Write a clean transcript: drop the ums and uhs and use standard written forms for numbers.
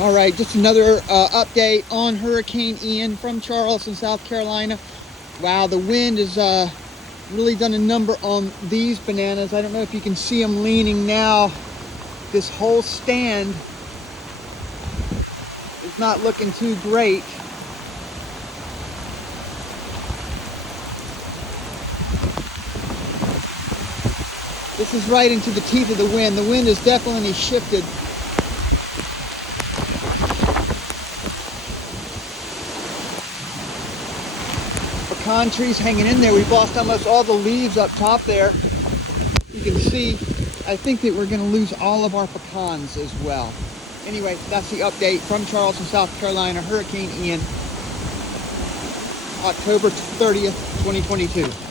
All right, just another update on Hurricane Ian from Charleston, South Carolina. Wow, the wind has really done a number on these bananas. I don't know if you can see them leaning now. This whole stand is not looking too great. This is right into the teeth of the wind. The wind has definitely shifted. Pecan trees hanging in there. We've lost almost all the leaves up top there. You can see, I think that we're going to lose all of our pecans as well. Anyway, that's the update from Charleston, South Carolina, Hurricane Ian, October 30th, 2022.